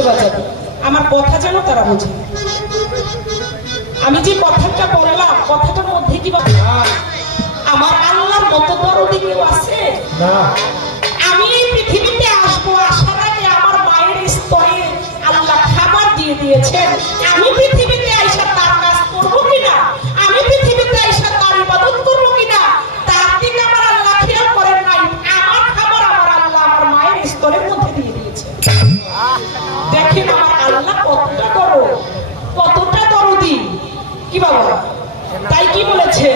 আসতে বাজাবে, আমার কথা যেন তারা বোঝে। আমি যে কথাটা বললাম, কথাটার মধ্যে কি আমার আল্লাহর মতো দরদি কেউ আছে? আমি এই পৃথিবীতে আসবো, আসার আগে আমার মায়ের স্তরে আল্লাহ খাবার দিয়ে দিয়েছেন। আমি পৃথিবীতে আইসা তার কাজ করবো কিনা, আমি পৃথিবীতে আইসা তার ইবাদত করবো কিনা, তার দিকে আমার আল্লাহ খেয়াল করেন নাই। আমার খাবার আমার আল্লাহ আমার মায়ের স্তরের মধ্যে দিয়ে দিয়েছে। দেখেন আমার আল্লাহ কতটা বড়, কতটা দরদি। কি বাবা, তাই কি বলেছে?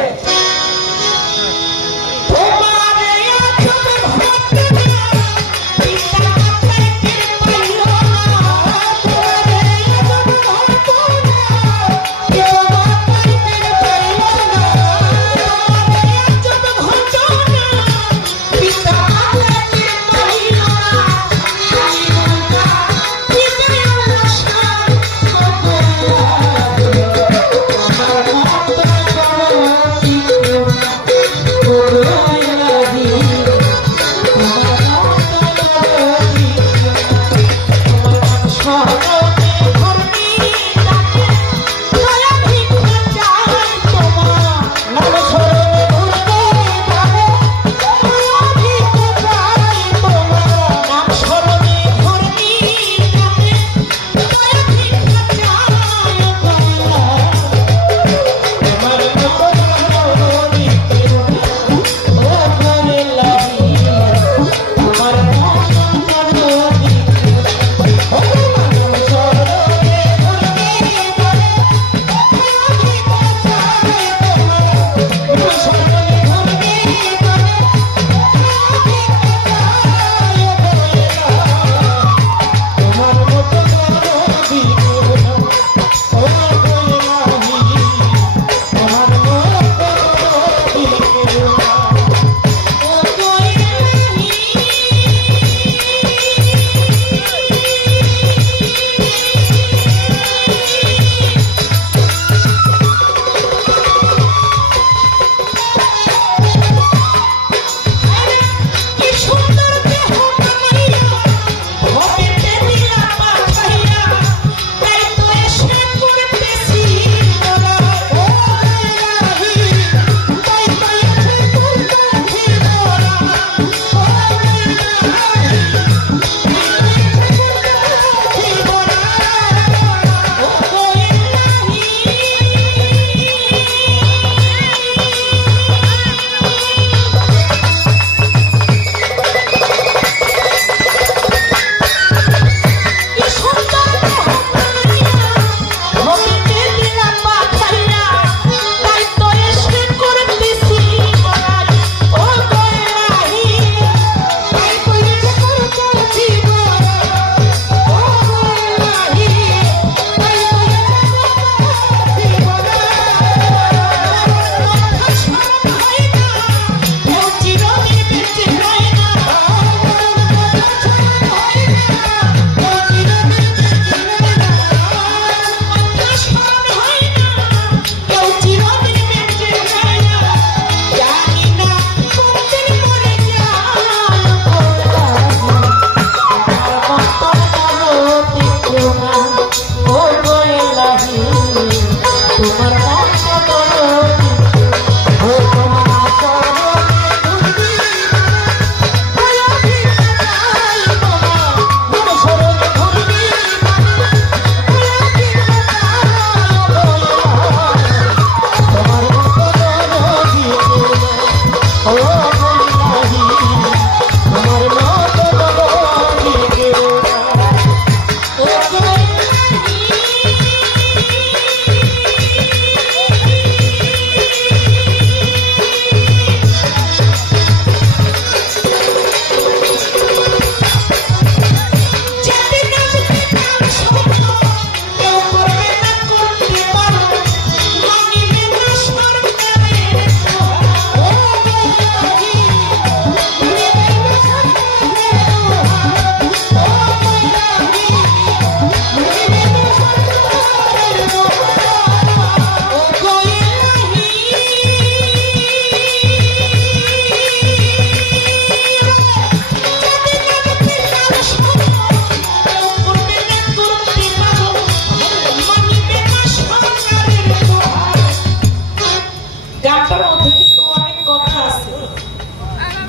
গানটার মধ্যে কিন্তু অনেক কথা আছে,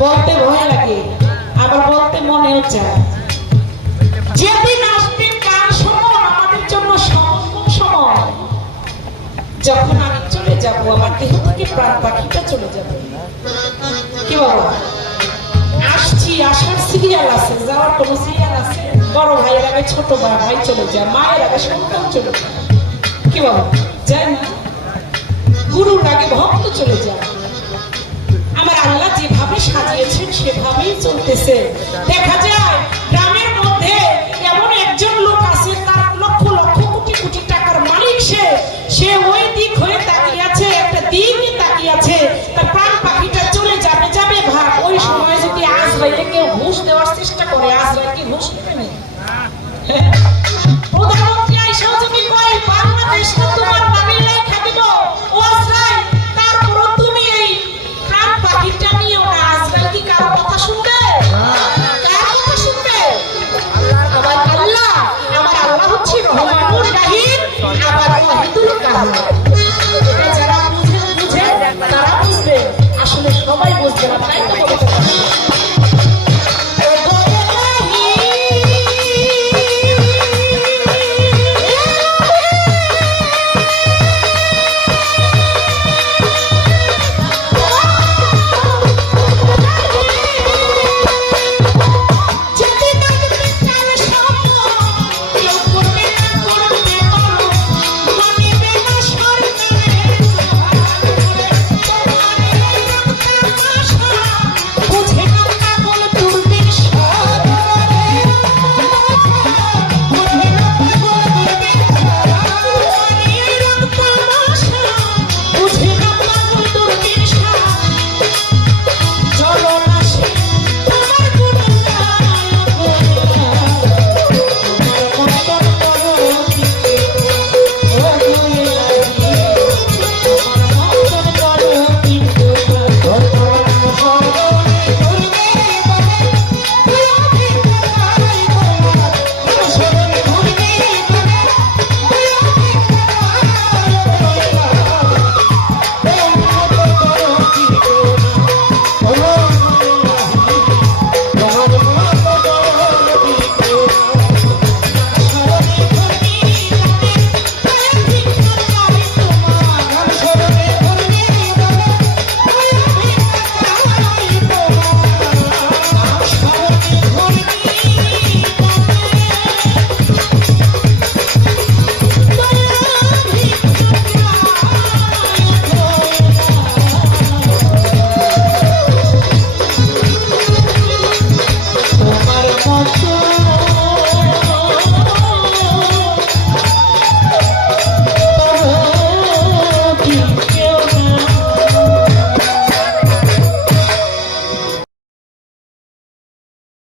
বলতে ভয় লাগে আবার বলতে মনেও চায়। যেদিন আসবে গান সময় আমাদের জন্য সময়, যখন আমি চলে যাব আমার দেহ থেকে প্রাণ পাখিটা চলে যাবে। কি বাবা, আসছি, আসার সিরিয়াল আছে, যাওয়ার কোন সিরিয়াল আছে? বড় ভাইয়ের আগে ছোট ভাই চলে যায়, মায়ের আগে সন্তান চলে যায়। কি বাবা, যায় না? গুরুর আগে ভক্ত চলে যায়। আমার আল্লাহ যেভাবে সাজিয়েছেন সেভাবেই চলতেছে। দেখা যায়